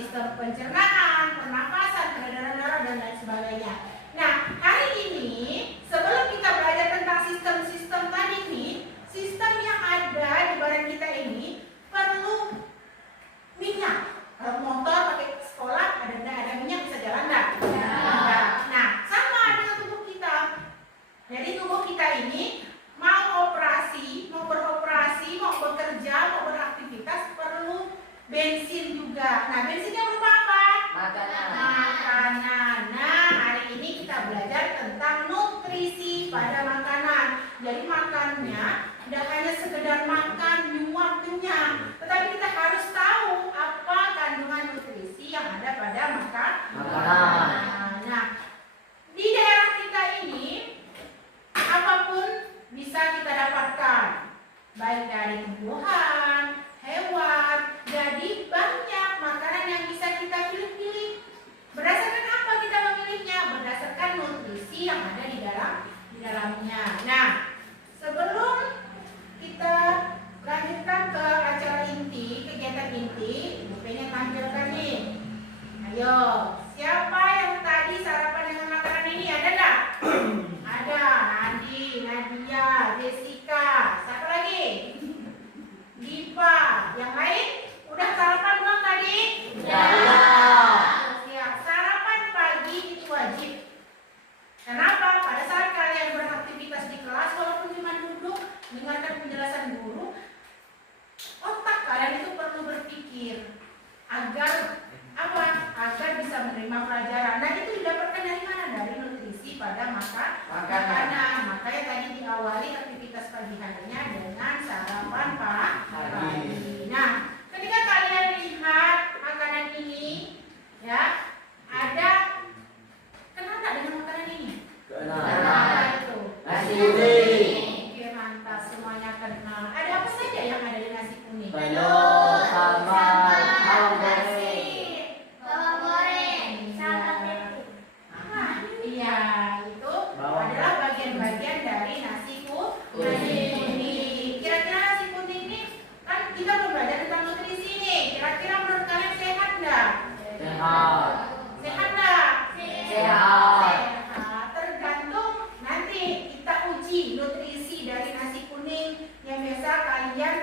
sistem pencernaan, pernapasan, peredaran darah, dan lain sebagainya. Nah, hari ini sebelum kita belajar tentang sistem-sistem tadi nih, sistem yang ada di badan kita ini perlu minyak. Kalau motor pakai sekolah ada minyak bisa jalan nggak? Nah, sama dengan tubuh kita. Jadi tubuh kita ini mau operasi, mau beroperasi, mau bekerja, mau beraktivitas perlu bensin juga. Nah, bensinnya berupa apa? Makanan. Nah, hari ini kita belajar tentang nutrisi pada makanan. Jadi makannya tidak hanya sekedar makan, nyuap, kenyang, tetapi kita harus tahu apa kandungan nutrisi yang ada pada makanan. Nah, di daerah kita ini apapun bisa kita dapatkan, baik dari tumbuhan, hewan. Jadi banyak makanan yang bisa kita pilih-pilih. Berdasarkan apa kita memilihnya? Berdasarkan nutrisi yang ada di dalamnya. Nah, sebelum kita lanjutkan ke acara inti, kegiatan inti, Ibu pengen tampilkan nih. Ayo, siapa yang tadi sarapan dengan makanan ini? Ada nggak? Ada, Nadi, Nadia, Jessica, siapa lagi? Diva, yang lain? Udah sarapan belum tadi? Ya. Siap. Sarapan pagi itu wajib. Kenapa? Pada saat kalian beraktivitas di kelas, walaupun cuma duduk mendengarkan penjelasan guru, otak kalian itu perlu berpikir agar apa? Agar bisa menerima pelajaran. Nah, itu didapatkan dari mana? Dari nutrisi pada makanan. Makanya tadi diawali aktivitas pagi harinya dengan sarapan pagi. Nah, ketika kalian lihat makanan ini, ya, ada kenal nggak dengan makanan ini? Kenal. Itu Nasi kuning. Oke, mantap, semuanya kenal. Ada apa saja yang ada di nasi kuning? Telur, sambal, bawang goreng, iya, itu adalah bagian-bagian dari nasi kuning. Kira-kira nasi kuning ini kan kita belum belajar tentang nutrisi nih. Kira-kira menurut kalian sehat nggak? sehat. Sehat nggak? Sehat. Tergantung nanti kita uji nutrisi dari nasi kuning yang biasa kalian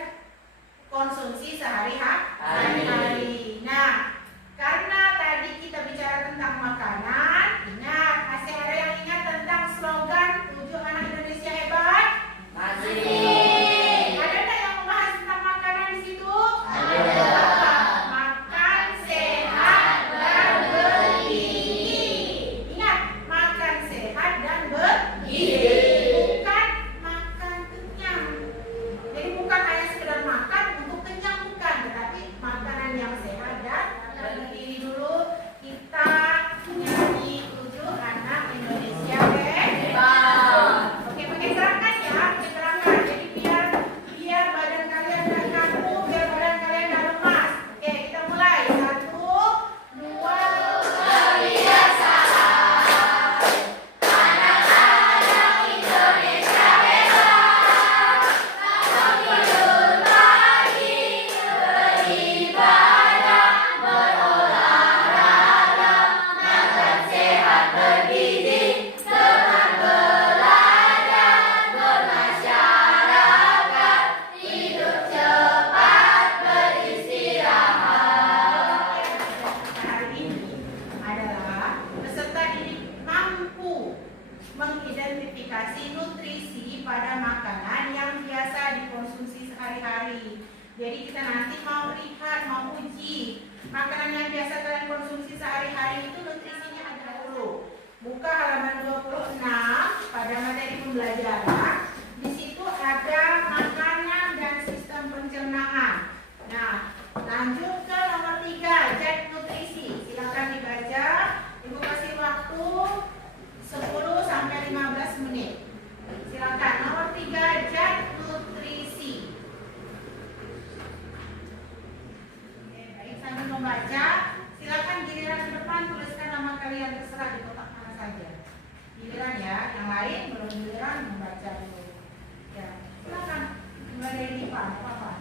konsumsi sehari-hari. Nah, karena tadi kita bicara tentang makanan, ingat, masih ada yang ingat tentang slogan 7 anak Indonesia hebat? Masih. Ada nggak yang membahas tentang makanan di situ? Ada. Makan sehat dan bergizi. Ingat, makan sehat dan bergizi. Bukan makan kenyang. Jadi bukan hanya sekedar makan untuk kenyang, bukan, tetapi makanan yang sehat dan bergizi. Dulu kita nyanyi 7 anak Indonesia hebat. Oke, pakai gerakan ya, pakai gerakan. Jadi biar badan kalian nggak kaku, biar badan kalian nggak lemas. Oke, kita mulai. 1, 2, hari ini adalah peserta didik mampu mengidentifikasi nutrisi pada makanan yang biasa dikonsumsi sehari-hari. Jadi kita nanti mau lihat, mau uji makanan yang biasa kalian konsumsi sehari-hari itu nutrisinya ada dulu. Buka halaman 26 pada materi pembelajaran. Di situ ada makanan dan sistem pencernaan. Nah, lanjut ke nomor 3, cek nutrisi. Silakan dibaca. Ibu kasih waktu 10 sampai 15 menit. Silakan nomor 3, cek nutrisi. Oke, baik, sambil membaca, silakan giliran ke depan tuliskan nama kalian, terserah di kotak mana saja. Giliran ya, yang lain belum giliran membaca dulu. Ya, silakan mulai dari Diva, apa-apa.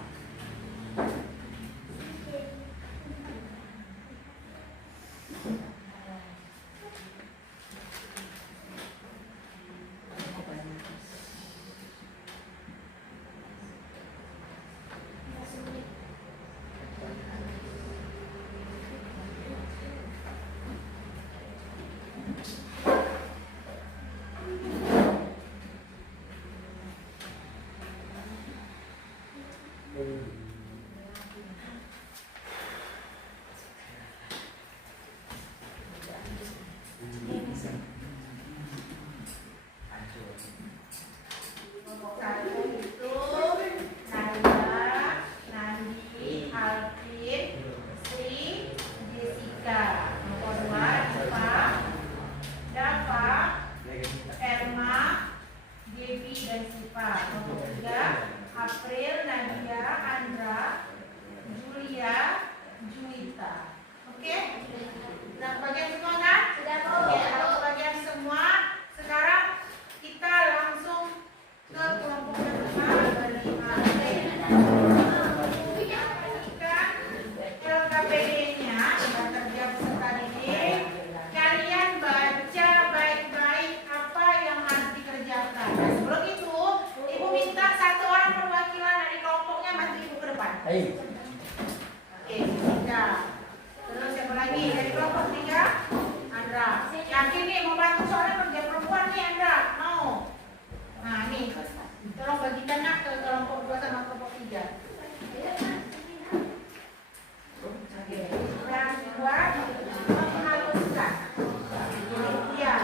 Tolong bagikan nak ke kelompok 2 sama kelompok 3. Yang kedua, menghaluskan. Ya.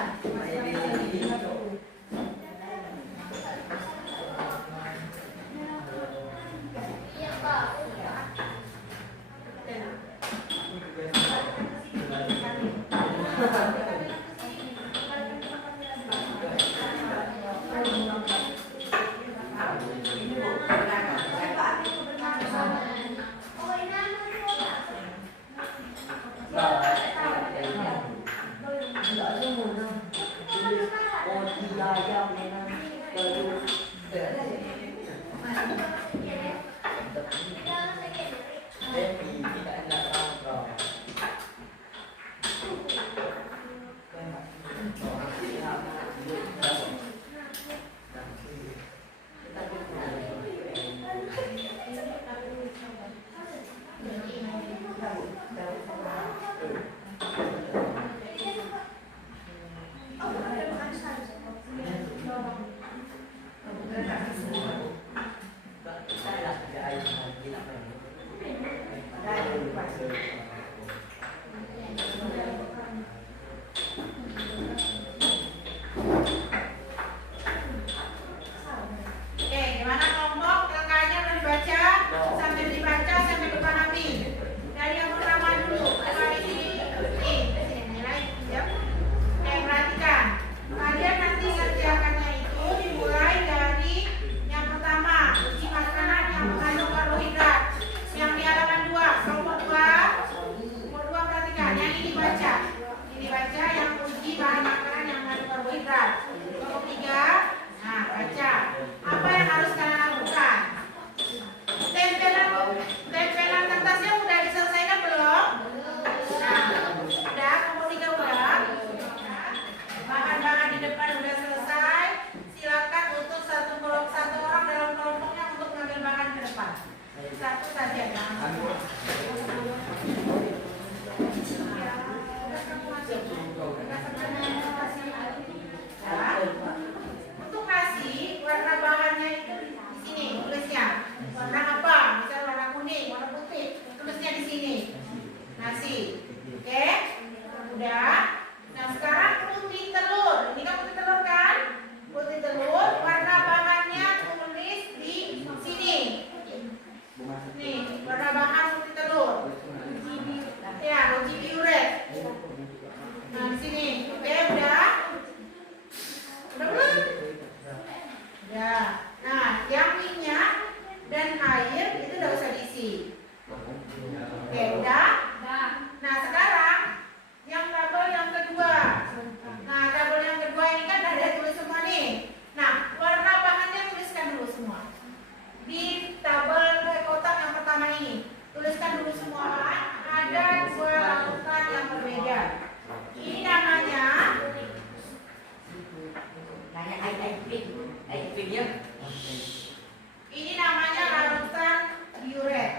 Ini namanya larutan diuret.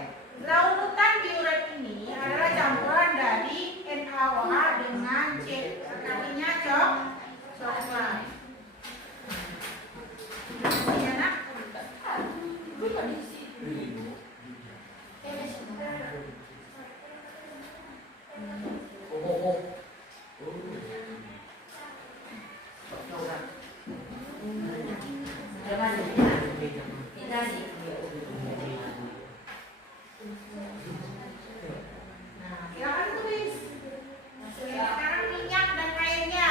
Larutan diuret ini adalah campuran dari NaOH dengan C. Sekalinya coklat. Ini anak. Silakan tulis. Sekarang minyak dan airnya.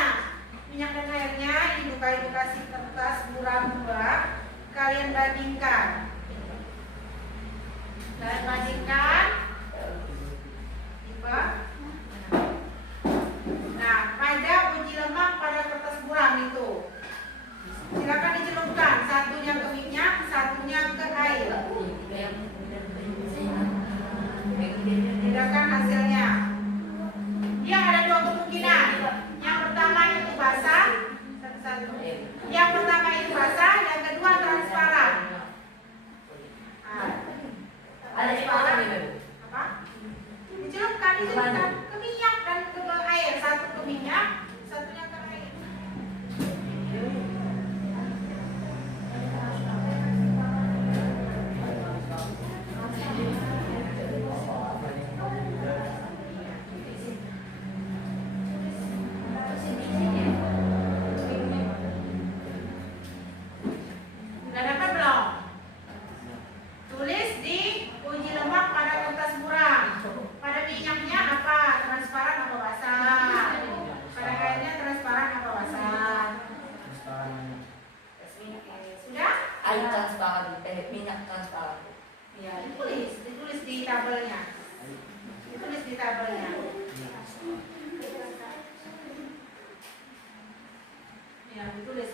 Minyak dan airnya ini buka edukasi kertas buram 2. Kalian bandingkan. Tipe. Nah, pada uji lemak pada kertas buram itu. Silakan dicelupkan, satunya ke minyak, satunya ke air. Bedakan hasilnya. Dia ada dua kemungkinan. Yang pertama itu basah, yang pertama itu basah, yang kedua transparan. Transparan apa? Dicelupkan ke minyak dan ke air. Satu ke minyak, satunya ke air.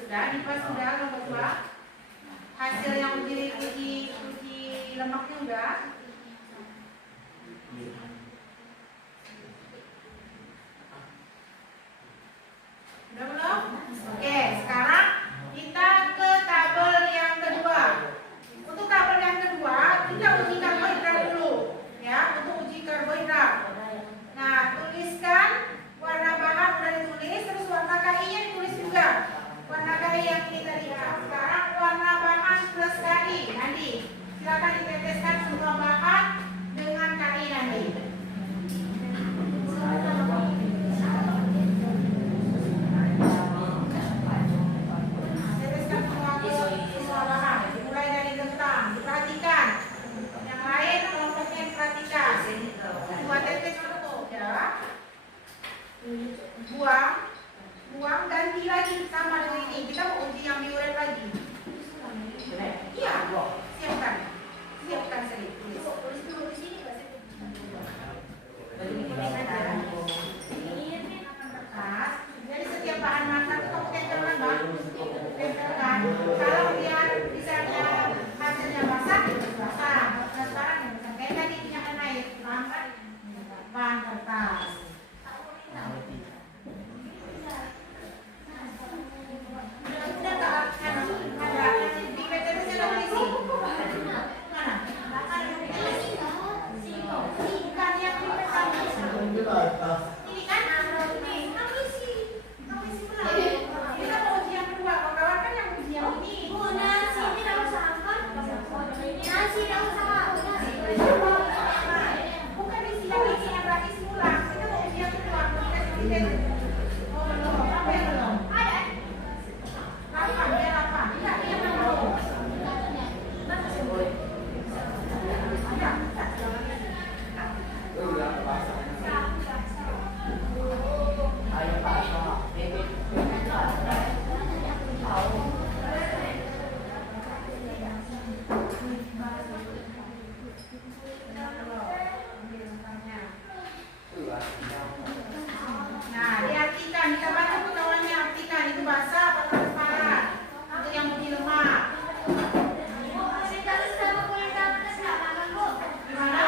Sudah, Dipa sudah nomor 2. Hasil yang uji lemaknya udah. Udah belum? Oke, sekarang kita ke tabel yang kedua. Untuk tabel yang kedua, kita uji karbohidrat dulu. Ya, untuk uji karbohidrat. Nah, tuliskan warna bahan udah ditulis, terus warna KI-nya ditulis juga. Warna KI yang ini tadi ya. Sekarang warna bahan plus KI. Nanti silakan diteteskan semua bahan dengan KI nanti. Teteskan semua bahan. Dimulai dari kentang. Diperhatikan. Yang lain kelompoknya diperhatikan. 2 tetes cukup ya. Buang ganti lagi sama dengan ini. Kita mau uji yang diuret lagi. Iya, siapkan sedikit. Tulis dulu di sini kertas. Jadi setiap bahan makan itu kamu tempelkan, Bang. Tempelkan. Kalau dia misalnya hasilnya basah, basah. Transparan ya, basah. Kayak tadi minyak air, bahan kertas. Ini kan kita mau uji yang kedua, kawan-kawan kan yang uji yang ini. Bukan isi yang ini yang berarti semula. Kita mau uji yang kedua, kita seperti itu. Oh belum, apa yang belum? Ada. 8, dia 8. Tidak, dia belum. Nah, diartikan, kita baca pengetahuannya, artikan itu basah atau transparan. Untuk yang uji lemak. Gimana?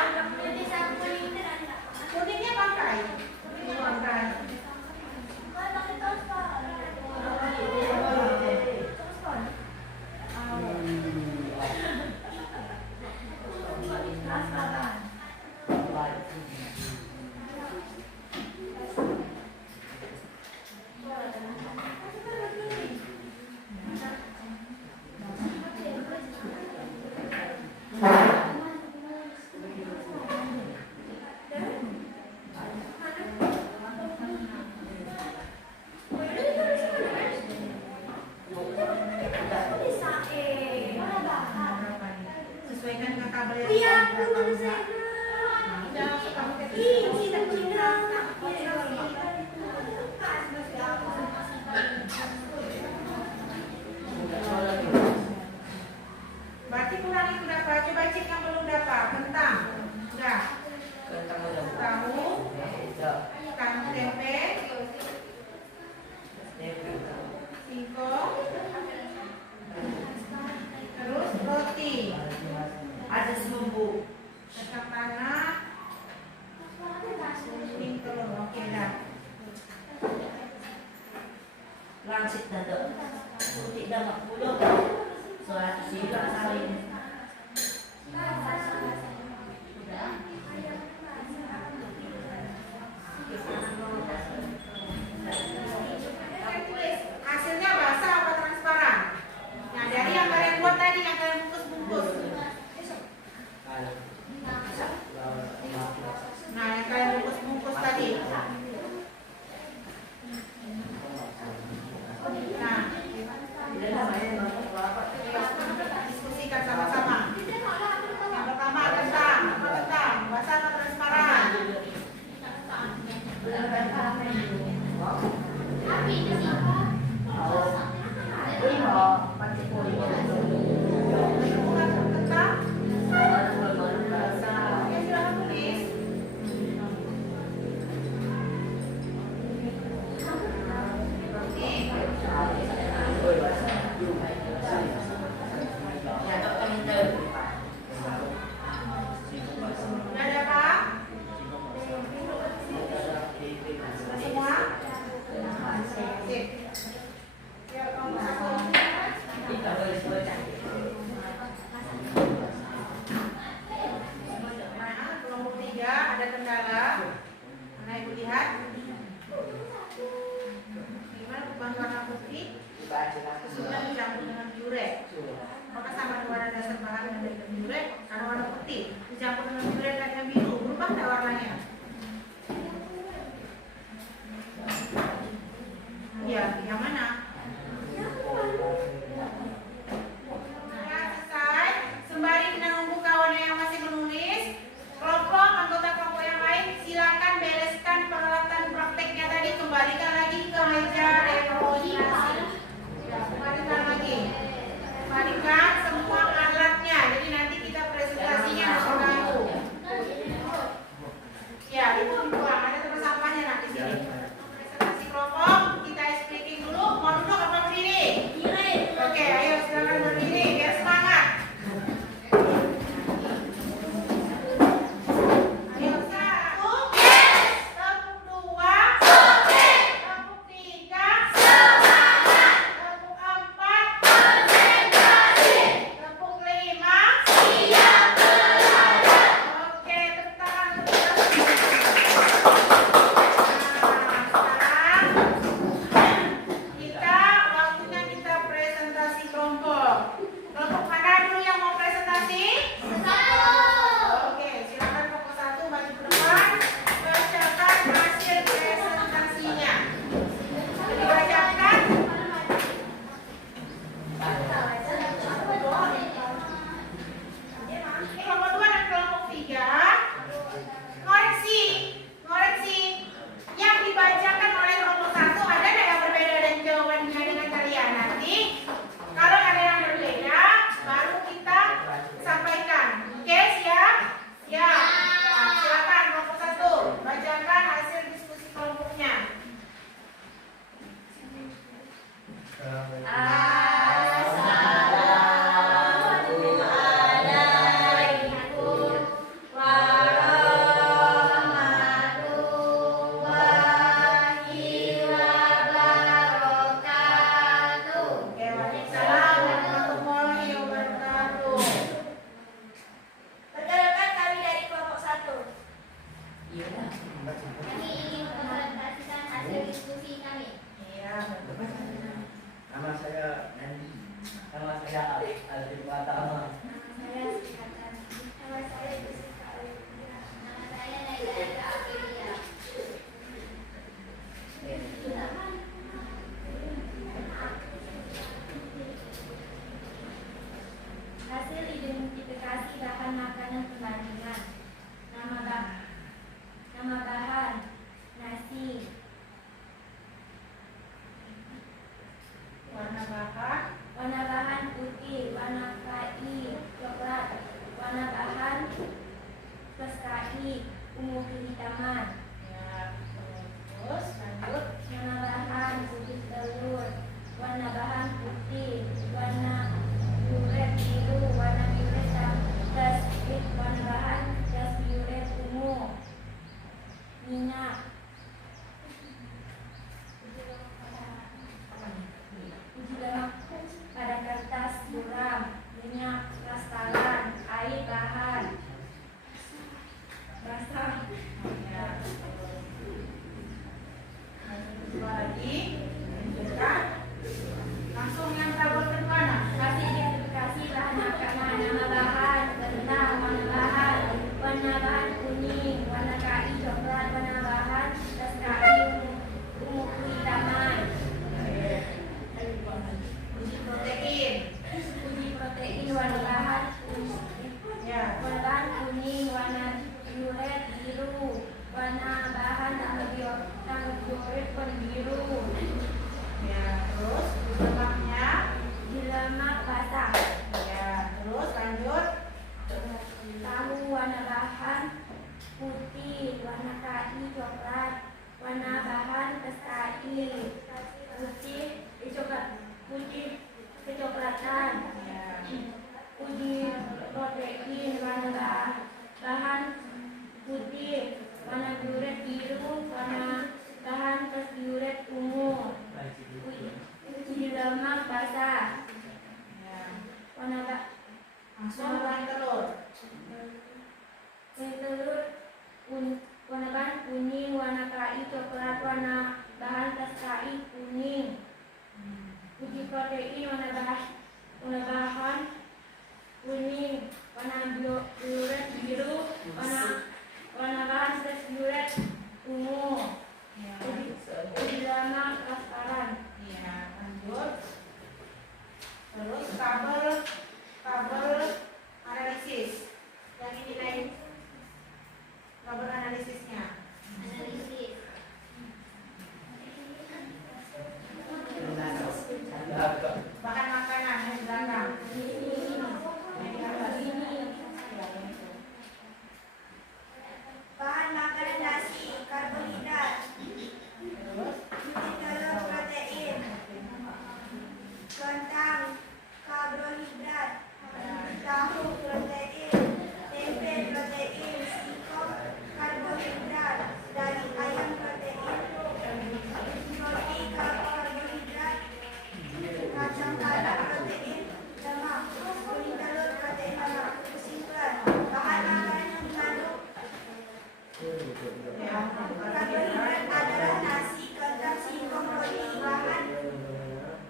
Kuningnya pakai. Kuning pakai. Sesuaikan dengan tabel yang berarti kurang itu dapat. Coba cek yang belum dapat. Kentang udah. Tahu, tempe, singkong, terus roti. Ada serbuk, kacang tanah, kuning telur. Oke dah. Langsung dada. Tidak mak puluh. Soal sila saling. Hasilnya basah apa transparan? Nah, dari yang kalian buat tadi, yang kalian bungkus-bungkus. Nah, yang kalian bungkus-bungkus tadi. Nah, diskusikan sama-sama. Yang pertama kentang, basah atau transparan? lihat. Gimana bukan warna putih? Sudah dicampur dengan diuret. Maka sama warna dasar bahan yang dari diuret, karena warna putih dicampur dengan diuret dan yang biru, berubah nggak warnanya? Iya, yang mana? Selesai. Sembari menunggu kawan yang masih menulis, anggota kelompok yang lain silakan bereskan peralatan prakteknya tadi, kembalikan lagi ke meja demonstrasi. Ya, kembalikan lagi. Kembalikan semua alatnya. Jadi nanti kita presentasinya terganggu. Ya, itu dibuang. Ada tempat sampahnya nak di sini. Presentasi kelompok kita explaining dulu. Mau duduk apa berdiri? Oke, ayo silakan berdiri biar semangat. Ayo satu, tepuk dua, tepuk tiga, tepuk empat, tepuk lima. Oke, tepuk tangan. Waktunya kita presentasi kelompok. Kelompok mana dulu yang mau presentasi? Oke, silakan kelompok satu maju ke depan. Bacakan hasil presentasinya. Dibacakan. Kelompok dua dan kelompok tiga. Koreksi. Yang dibacakan oleh kelompok satu ada nggak yang berbeda dan jawabannya dengan kalian? Nanti kalau ada yang berbeda baru kita sampaikan. Oke, siap? Ya. Nah, silakan kelompok satu bacakan hasil diskusi kelompoknya. Oke, waalaikumsalam warahmatullahi wabarakatuh. Perkenalkan kami dari kelompok 1. Iya. Kami ingin mempresentasikan hasil diskusi kami. Iya. Nama saya Nandi. Nama saya Alvin Pratama. Nama saya Sikatan. Nama saya Jessica Olivia. Nama saya Naila Amelia. Hasil identifikasi bahan makanan perbandingan. Nama bahan nasi. Warna bahan. Warna bahan putih, warna kai coklat, warna bahan peskai ungu kehitaman. Ya, terus lanjut. Nama bahan putih telur, warna bahan putih, warna yuret biru, warna yuret das warna bahan das yuret ungu, minyak. Uji lemak pada kertas buram, minyak kastalan, air bahan basah. Ya. Dua lagi. Lanjutkan. Langsung yang tabel kedua. Kasih identifikasi bahan makanan. Nama bahan kentang, warna bahan kuning, warna kai coklat, warna bahan das kai ungu kehitaman. Uji protein. Uji protein warna bahan Ya. kuning, warna yuret biru, warna bahan tanggal yuret warna biru, Ya, terus lemaknya. di lemak basah. Ya, terus lanjut. Tahu warna bahan putih, warna kai coklat, warna bahan peskai putih kecoklatan. Ya. Uji protein warna bahan putih, warna yuret biru, warna bahan yuret ungu. Uji lemak basah. Ya. Langsung Bahan telur. telur warna bahan kuning, warna kai coklat. warna bahan KCI kuning. Uji protein warna bahan kuning, warna uret biru, warna bahan uret ungu. Uji lemak transparan. Ya, lanjut. Terus kabel analisis. Yang ini lain kabel analisisnya. Analisis. Bahan makanan yang di belakang. Yang di atas. Bahan makanan nasi, karbohidrat, Terus telur protein, kentang karbohidrat, tahu protein, tempe protein, singkong karbohidrat, daging ayam protein, roti karbohidrat, kacang tanah protein, lemak, kuning telur protein lemak. Kesimpulan, bahan makanan yang mengandung karbohidrat adalah nasi, kentang, singkong, roti. Bahan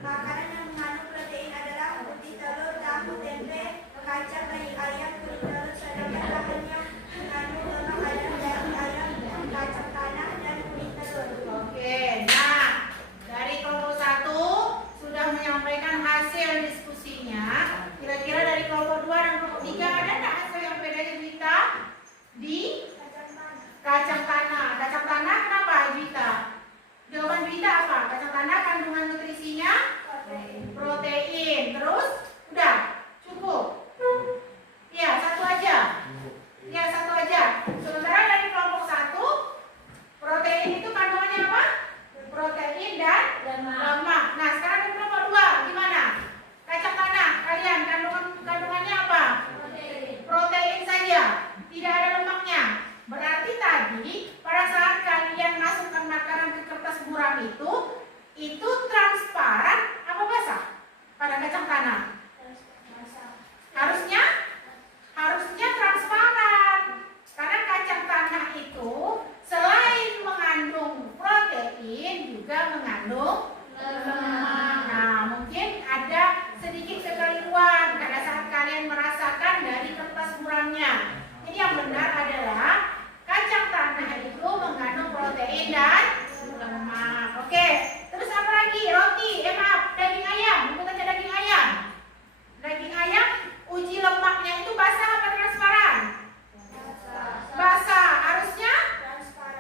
makanan yang mengandung protein adalah putih telur, tahu, tempe, kacang, daging ayam, kuning telur. Sedangkan bahan yang mengandung lemak adalah daging ayam, kacang tanah, dan kuning telur. oke, nah dari kelompok 1 sudah menyampaikan hasil diskusinya. Kira-kira dari kelompok 2 dan kelompok 3 ada nggak hasil yang bedanya Juwita? Di kacang tanah. Kacang tanah kenapa Juwita? Jawaban Juwita apa? Kacang tanah kandungan nutrisinya protein. Terus udah cukup. Ya, satu aja. Ya, satu aja. Sementara dari kelompok 1 protein itu kandungannya apa? Protein dan lemak. Nah, sekarang di kelompok 2 gimana? Kacang tanah, kalian kandungannya apa? Protein saja, tidak ada lemaknya. Berarti tadi pada saat kalian masukkan makanan ke kertas buram itu transparan apa basah? Pada kacang tanah harusnya transparan, karena kacang tanah itu selain mengandung protein juga mengandung lemak. Nah, mungkin ada sedikit kekeliruan pada saat kalian merasakan dari kertas buramnya. Jadi yang benar adalah kacang tanah itu mengandung protein dan lemak. Oke, terus apa lagi? Roti, daging ayam. Bukan saja daging ayam. Daging ayam, uji lemaknya itu basah apa transparan? Basah. Harusnya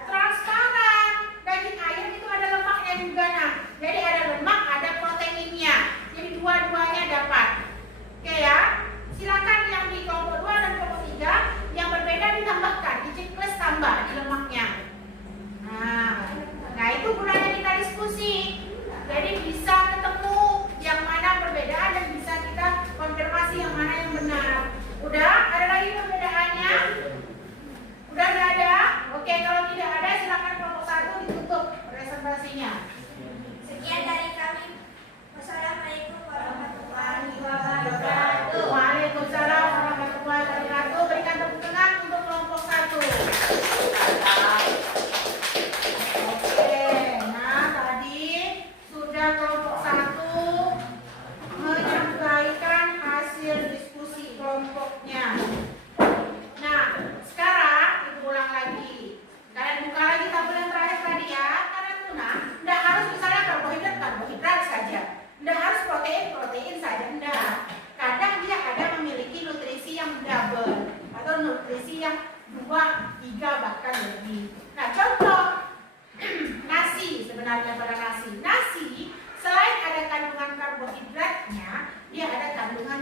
transparan. Daging ayam itu ada lemaknya juga. Nah, jadi ada lemak, ada proteinnya. Jadi dua-duanya dapat. Oke ya. Silakan yang di kelompok 2 dan kelompok 3 yang berbeda ditambahkan, di checklist tambah di lemaknya. Nah itu gunanya kita diskusi. Jadi bisa ketemu yang mana perbedaan dan bisa kita konfirmasi yang mana yang benar. Udah? Ada lagi perbedaannya? Udah nggak ada? Oke, kalau tidak ada silakan kelompok 1 ditutup presentasinya. Sekian dari kami. Wassalamualaikum warahmatullahi wabarakatuh. Waalaikumsalam warahmatullahi wabarakatuh. Berikan tepuk tangan untuk kelompok 1. Oke, nah tadi sudah kelompok 1 menyampaikan hasil diskusi kelompoknya. Nah, sekarang kita ulang lagi. Kalian buka lagi tabel yang terakhir tadi ya. Kalian tuna, tidak harus misalnya karbohidrat saja. Tidak harus protein saja, enggak. Kadang dia ada memiliki nutrisi yang double atau nutrisi yang 2, 3 bahkan lebih. Nah, contoh nasi sebenarnya pada nasi. Nasi selain ada kandungan karbohidratnya, dia ada kandungan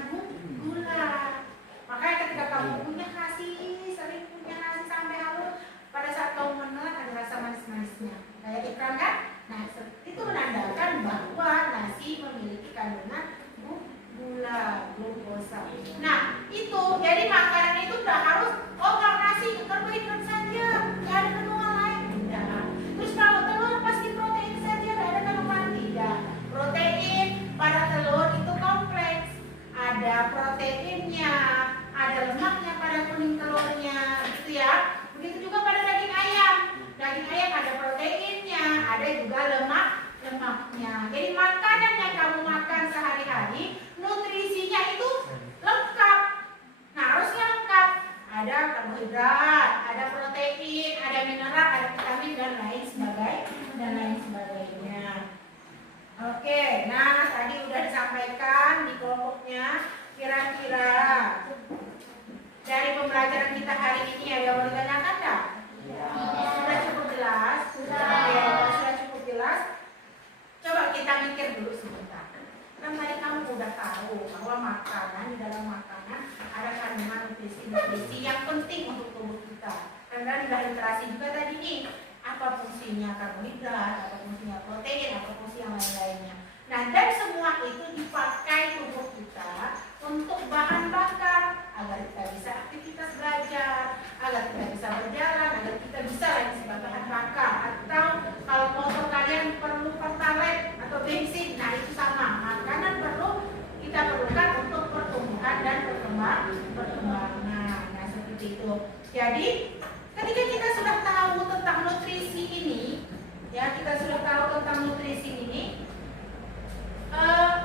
gula. Makanya ketika kamu punya nasi, sering punya nasi sampai halus, pada saat kamu menelan ada rasa manis-manisnya. Kayak ikram kan? Nah, itu menandakan bahwa nasi memiliki kandungan gula, glukosa. Nah, itu jadi makanan itu udah harus kalau nasi karbohidrat saja, nggak ada kandungan lain. Tidak. Terus kalau telur pasti protein saja, nggak ada kandungan tidak. Protein pada telur itu kompleks, ada proteinnya, ada lemaknya pada kuning telurnya, gitu ya. Begitu juga pada daging ayam. Daging ayam ada proteinnya, juga lemaknya. Jadi makanan yang kamu makan sehari-hari, nutrisinya itu lengkap. Nah, harusnya lengkap. Ada karbohidrat, ada protein, ada mineral, ada vitamin dan lain sebagainya. Oke, nah tadi udah disampaikan di kelompoknya. Kira-kira dari pembelajaran kita hari ini ada yang mau ditanyakan enggak? Sudah cukup jelas? Oke, kalau sudah cukup jelas, coba kita mikir dulu sebentar. Kan tadi kamu udah tahu bahwa makanan, di dalam makanan ada kandungan nutrisi yang penting untuk tubuh kita. Karena sudah literasi juga tadi nih, apa fungsinya karbohidrat, apa fungsinya protein, apa fungsi yang lain-lainnya. Nah, dan semua itu dipakai tubuh kita untuk bahan bakar agar kita bisa aktivitas belajar, agar kita bisa berjalan, agar kita bisa lagi sebagai bahan bakar. Atau kalau motor kalian perlu pertalite atau bensin, nah itu sama. Makanan kita perlukan untuk pertumbuhan dan perkembangan. Nah, seperti itu. Jadi ketika kita sudah tahu tentang nutrisi ini, ya kita sudah tahu tentang nutrisi ini,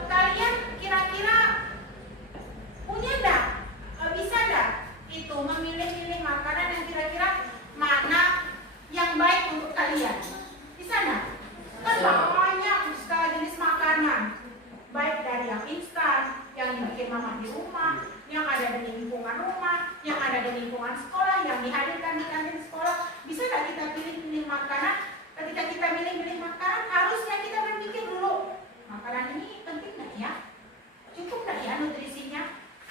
kalian kira-kira punya enggak, bisa enggak itu memilih-milih makanan yang kira-kira mana yang baik untuk kalian? Bisa enggak? Kan banyak segala jenis makanan, baik dari yang instan, yang dibikin mama di rumah, yang ada di lingkungan rumah, yang ada di lingkungan sekolah, yang dihadirkan di kantin sekolah. Bisa nggak kita pilih-pilih makanan? Ketika kita pilih-pilih makanan, harusnya kita berpikir dulu, makanan ini penting nggak ya? Cukup nggak ya nutrisinya?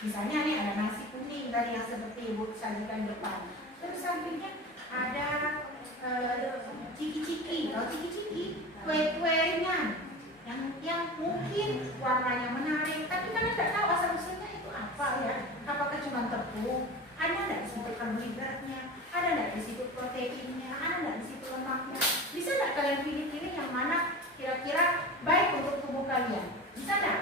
Misalnya nih ada nasi kuning tadi yang seperti ibu sajikan depan. Terus sampingnya ada ciki-ciki, atau ciki-ciki, kue-kue ringan yang mungkin warnanya menarik, tapi kan tidak tahu asal usulnya itu apa ya. Apakah cuma tepung? Ada nggak di situ karbohidratnya? Ada nggak di situ proteinnya? Ada nggak di situ lemaknya? Bisa nggak kalian pilih-pilih yang mana kira-kira baik untuk tubuh kalian? Bisa nggak?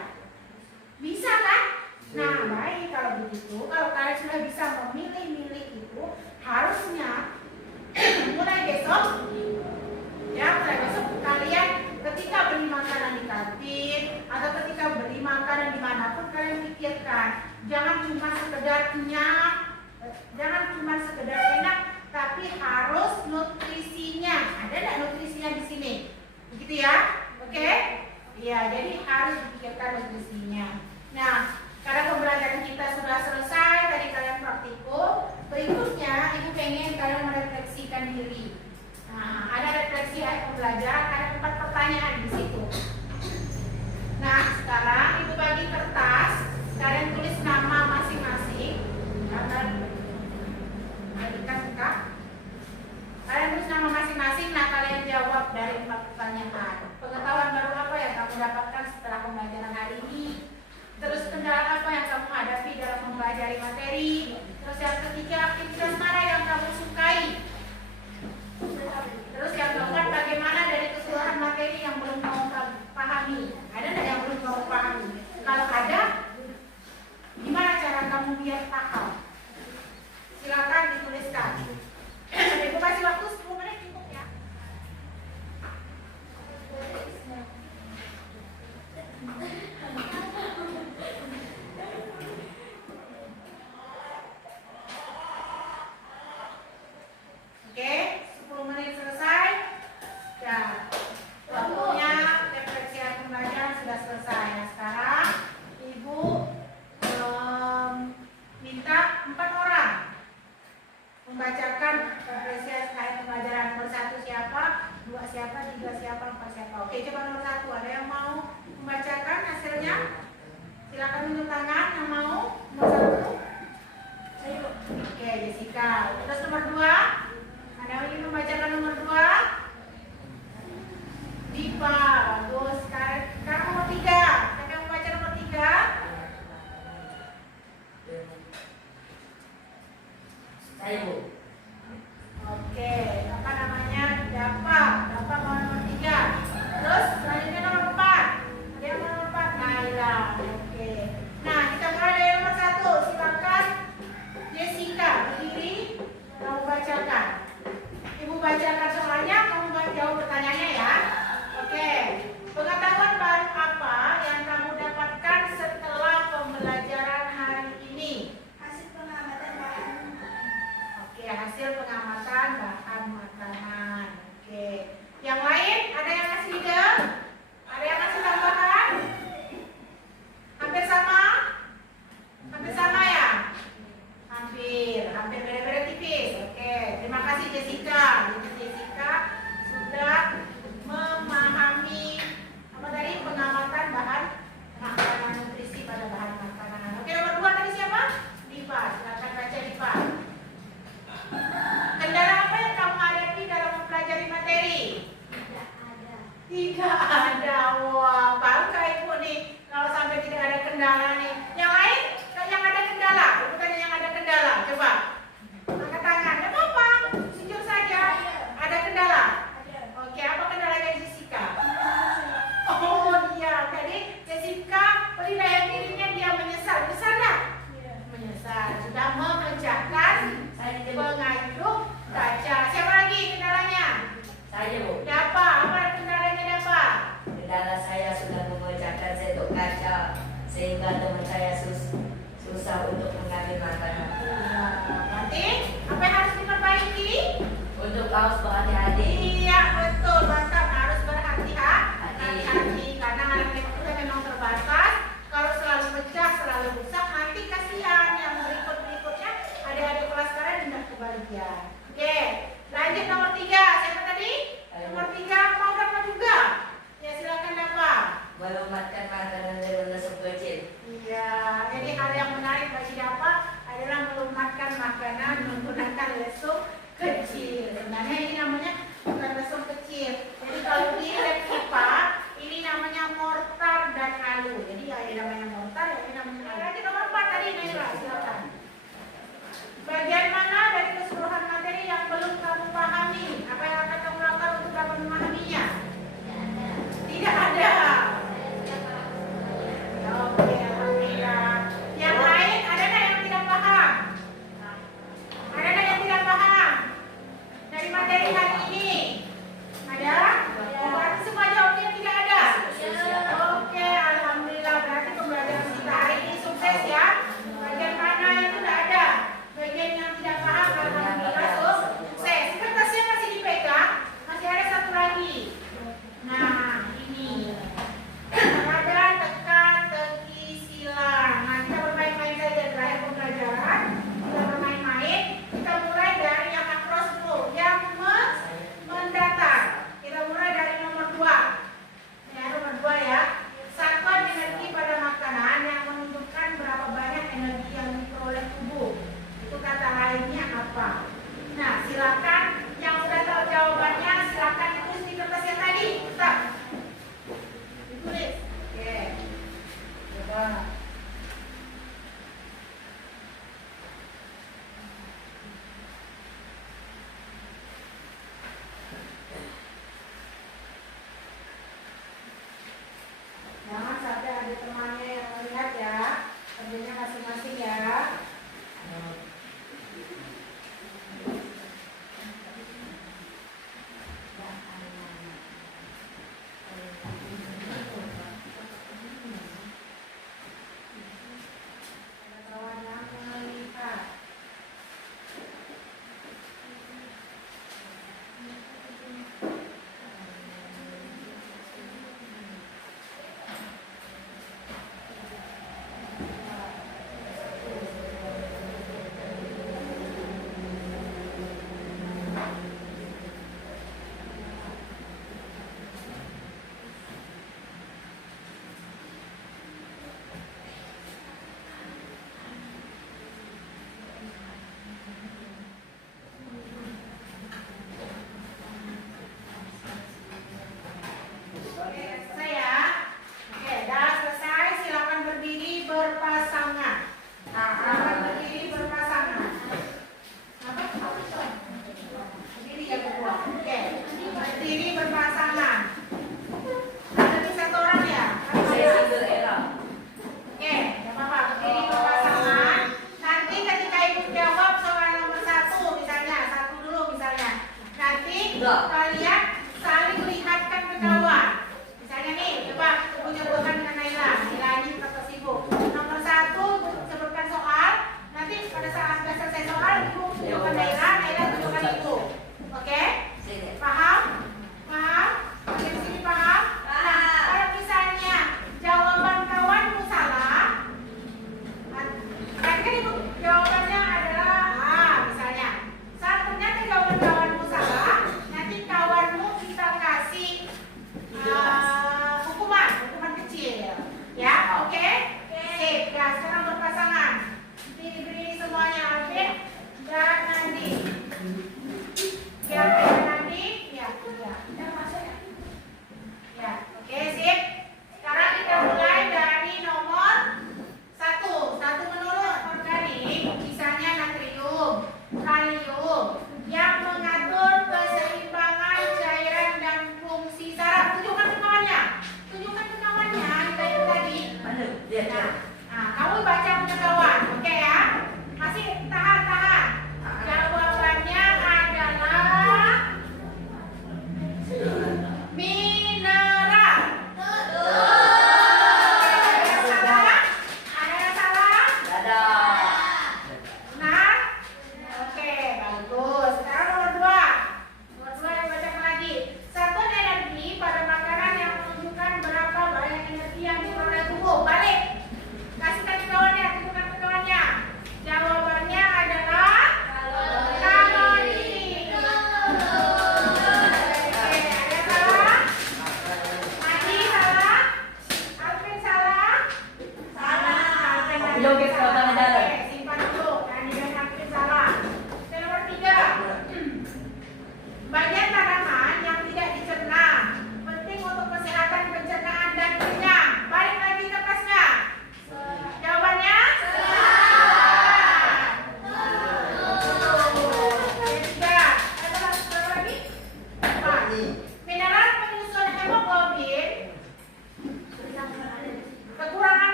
Bisa kan? Nah, baik kalau begitu. Kalau kalian sudah bisa memilih-milih itu, harusnya mulai besok, kalian ketika beli makanan di kantin atau ketika beli makanan dimanapun, kalian pikirkan, jangan cuma sekedar kenyang, jangan cuma sekedar enak, tapi harus nutrisinya. Ada nggak nutrisinya di sini? Begitu ya? Oke? Iya, jadi harus dipikirkan nutrisinya. Nah, karena pembelajaran kita sudah selesai, tadi kalian praktikum. Berikutnya, ibu pengen kalian merefleksikan diri. Nah, ada refleksi pembelajaran, ada 4 pertanyaan di situ. Nah, sekarang ibu bagi kertas, kalian tulis nama masing-masing. Kalian tulis nama masing-masing. Nah, kalian jawab dari 4 pertanyaan. Pengetahuan baru apa yang kamu dapatkan setelah pembelajaran hari ini? Terus kendala apa yang kamu hadapi dalam mempelajari materi? Terus yang ketiga, aktivitas mana yang kamu sukai? Terus yang keempat, bagaimana dari keseluruhan materi yang belum kamu pahami? Ada nggak yang belum kamu pahami? Kalau ada, gimana cara kamu biar paham? Silakan dituliskan. Ibu kasih waktu 10 menit cukup ya. Oke, 10 menit selesai. Ya, waktunya refleksian pembelajaran sudah selesai. Nah, sekarang ibu minta 4 orang membacakan refleksian pembelajaran. Nomor 1 siapa, 2 siapa, 3 siapa, 4 siapa. Oke, coba nomor 1. Ada yang mau membacakan hasilnya? Silakan tunjuk tangan yang mau. Nomor 1. Oke, Jessica. Terus nomor 2. Ada yang ingin membacakan nomor 2?